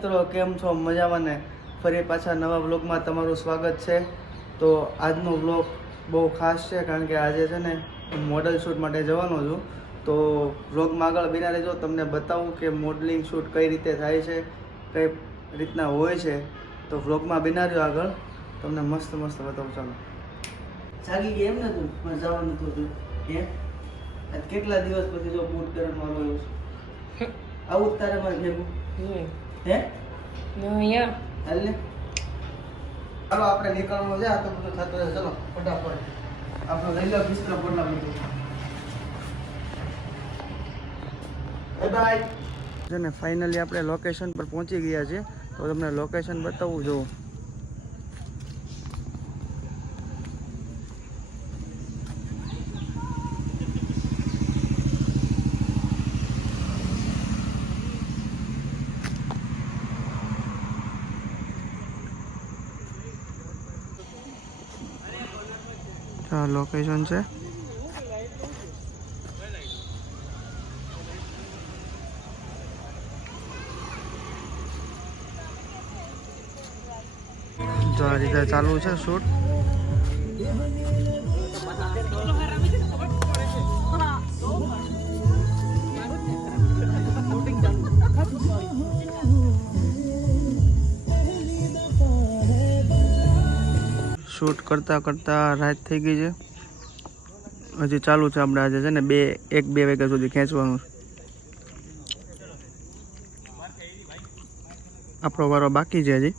મિત્રો, કેમ છો? મજામાં ને? ફરી પાછા નવા વ્લોગમાં તમારું સ્વાગત છે. તો આજનો વ્લોગ બહુ ખાસ છે, કારણ કે આજે છે ને હું મોડલ શૂટ માટે જવાનો છું. તો વ્લોગમાં આગળ બિના રહેજો, તમને બતાવું કે મોડલિંગ શૂટ કઈ રીતે થાય છે, કઈ રીતના હોય છે. તો વ્લોગમાં બિના રહ્યો, આગળ તમને મસ્ત મસ્ત બતાવું. ચાલો. જાગી ગઈ એમ ને તું? પણ જવાનું હતું એમ? કેટલા દિવસ પછી જો બૂટ કરવાનું આવ્યું છે. આવું તારે મારે ભેગું હે અહીંયા હાલ ને. ચાલો આપણે નીકળવાનું છે. આ તો બધું થતું છે. ચલો ફટાફટ આપણે લઈ લો બિસ્તરા પડલા બધું. Bye bye. છે ને ફાઇનલી આપણે લોકેશન પર પહોંચી ગયા છે. તો તમને લોકેશન બતાવું જો. આ લોકેશન છે. જો આ રીતે ચાલુ છે શૂટ. શૂટ કરતા કરતા રાત થઈ ગઈ છે. હજી ચાલુ છે. આપણે આજે છે ને 1-2 વાગ્યા સુધી ખેંચવાનું. આપણો વારો બાકી છે હજી.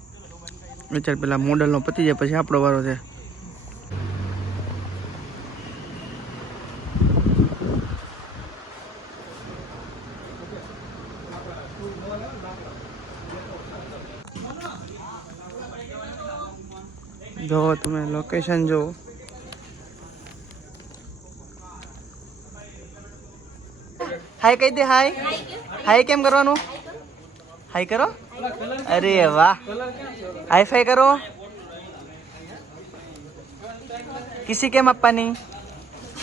વિચાર પેલા મોડલનો પતી જાય પછી આપણો વારો છે. જો તમે લોકેશન જો. હાય કહી દે. હાય હાય કેમ કરવાનું? હાય કરો. અરે વાહ. હાઈ ફાઈ કરો. કિસી કેમ આપવાની?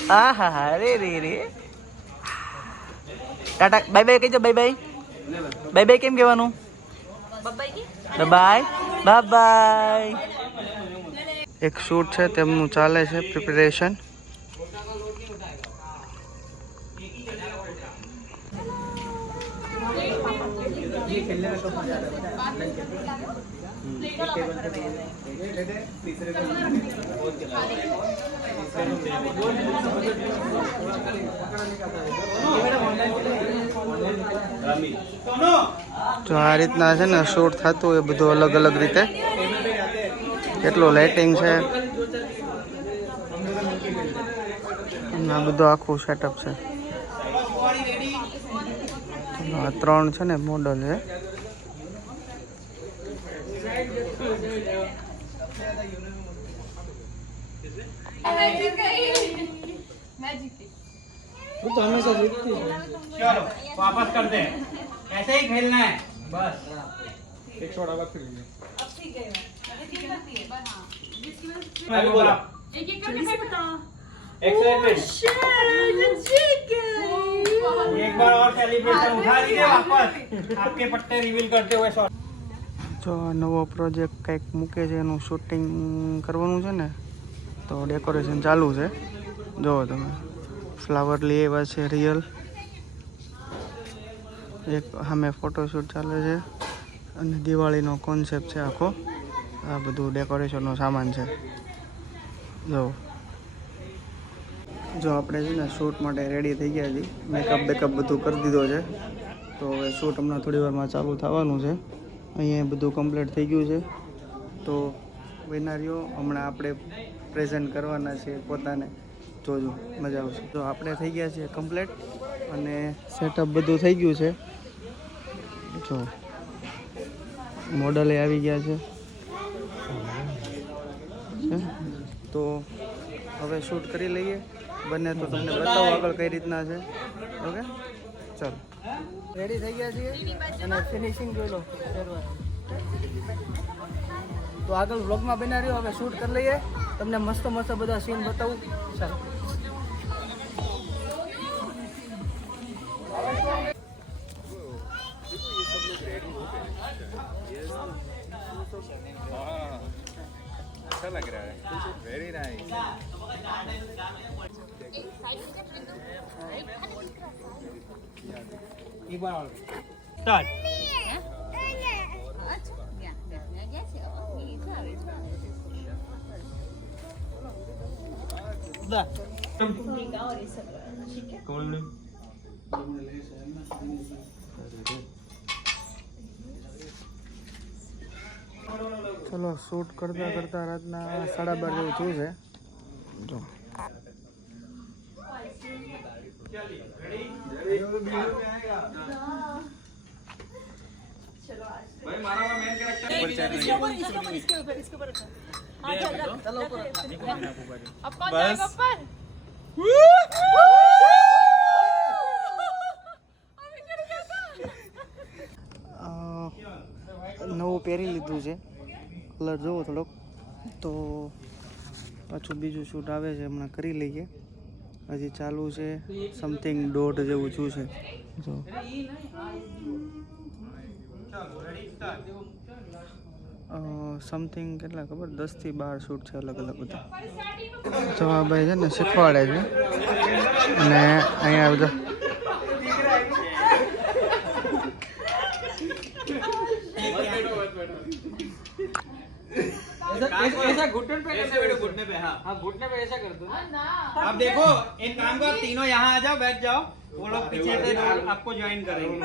હા હા હા. અરે રે રે. ટાટા બાય બાય કહી દો. Bye bye. બાય બાય કેમ કહેવાનું? Bye bye bye. એક શૂટ છે તેમનું ચાલે છે પ્રિપેરેશન. તો આ રીતના છે ને શૂટ થતું એ બધું અલગ અલગ રીતે. કેટલું લાઇટિંગ છે, આ બધું આખું સેટઅપ છે. આ 3 છે ને મોડલ છે. वो तो हमेशा जीतती है। चलो वापस कर दे, ऐसे ही खेलना है बस। एक शॉट आवाज करेंगे। अब ठीक है, ये ठीक लगती है पर हां जिसकी वजह से अभी बोला एक एक करके मैं बताऊं। एक्साइटमेंट एक बार और सेलिब्रेशन उठा लीजिए वापस आपके पट्टे रिवील करते हुए शॉट। જો નવો પ્રોજેક્ટ કંઈક મૂકે છે, એનું શૂટિંગ કરવાનું છે ને, તો ડેકોરેશન ચાલુ છે. જુઓ તમે, ફ્લાવર લઈ આવ્યા છે રિયલ. એક સામે ફોટોશૂટ ચાલે છે અને દિવાળીનો કોન્સેપ્ટ છે આખો. આ બધું ડેકોરેશનનો સામાન છે. જો આપણે છે ને શૂટ માટે રેડી થઈ ગયા છીએ. મેકઅપ બેકઅપ બધું કરી દીધો છે. તો હવે શૂટ હમણાં થોડી વારમાં ચાલુ થવાનું છે. અહીંયા બધું કમ્પ્લીટ થઈ ગયું છે. તો વિનારીઓ હમણાં આપણે પ્રેઝન્ટ કરવાના છે પોતાને. જોજો મજા આવશે. તો આપણે થઈ ગયા છીએ કમ્પ્લીટ અને સેટઅપ બધું થઈ ગયું છે. જો મોડલે આવી ગયા છે. તો હવે શૂટ કરી લઈએ બંને. તો તમને બતાવો આગળ કઈ રીતના છે. ઓકે ચાલો. રેડી થઈ ગયા છીએ અને ફિનિશિંગ જોઈ લો. તો આગળ વ્લોગમાં બના રહ્યો. હવે શૂટ કરી લઈએ, તમને મસ્ત મસ્ત બધા સીન બતાવું. ચાલો. अच्छा लग रहा है वेरी नाइस एक बार और स्टार्ट ચલો શૂટ કરતા કરતા રાતના 12:30 જેવું થયું છે જો નવું પહેરી લીધું છે કલર જોવો થોડોક તો પાછું બીજું શૂટ આવે છે હમણાં કરી લઈએ હજી ચાલુ છે સમથિંગ 1.5 જેવું થયું છે જો સમથિંગ કેટલા ખબર 10 થી 12 શૂટ છે અલગ અલગ બધા જવાભાઈ છે ને શીખવાડે છે અને અહીંયા બધા ऐसा घुटने पे कैसे बैठो घुटने पे हाँ घुटने पे ऐसा कर दो आप देखो एक काम करो तीनों यहाँ आ जाओ बैठ जाओ वो लोग पीछे से आपको ज्वाइन करेंगे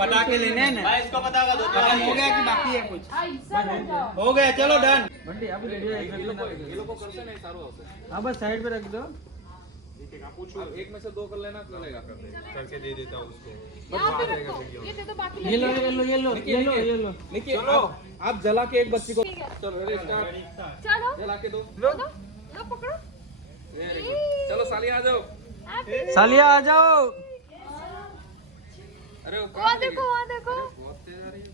पटाखे लेने हैं ना इसको पता दो हो गया कि बाकी है कुछ हो गया चलो डन बंटी आप रेडी है ये लोग को करते नहीं सारो हां बस साइड पे रख दो एक में से 2 कर लेना चलेगा करके दे देता हूँ उसको ये लो चलो आप जला के एक बच्ची को चलो रेडी स्टार्ट चलो जला के दो लो पकड़ो चलो साली आ जाओ सालिया आ जाओ अरे वो वहाँ देखो बहुत तेज आ रही है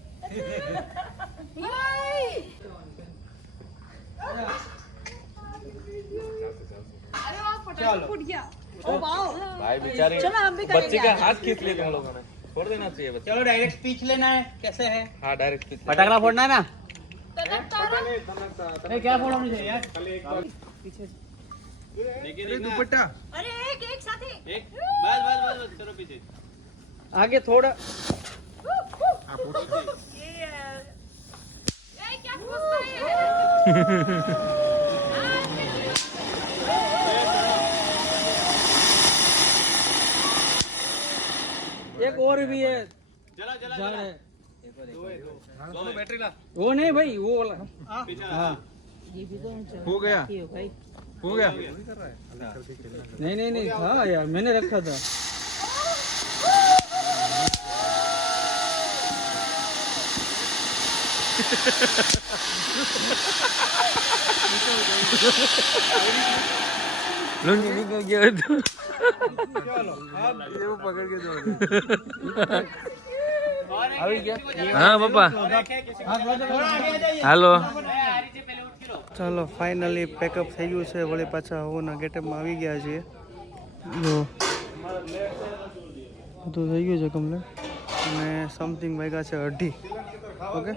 अरे वहाँ पटाखा फूट गया ओ वाओ भाई बेचारे चलो हम भी बच्ची करेंगे का हाथ खींच लिया तुम लोगों ने छोड़ देना चाहिए बच्चे चलो डायरेक्ट स्पीच लेना है कैसे है हाँ डायरेक्ट पटाखा फोड़ना है ना तनक तारा ए क्या फोड़ा मुझे यार देखिए दुपट्टा अरे एक साथ ही एक बस चलो पीछे आगे थोड़ा ये क्या पूछता है एक और भी है चला झाड़ है दोनों बैटरी ला वो नहीं भाई वो वाला हाँ हो गया हो गया नहीं था यार मैंने रखा था लुंगी निकल गया तो चलो अब ये वो पकड़ के दो अभी क्या हाँ पापा हेलो ચાલો ફાઇનલી પેકઅપ થઈ ગયું છે વળી પાછા હોના ગેટઅપમાં આવી ગયા છીએ જો બધું થઈ ગયું છે કમ્પ્લીટ અને સમથિંગ વાગ્યા છે 2:30 ઓકે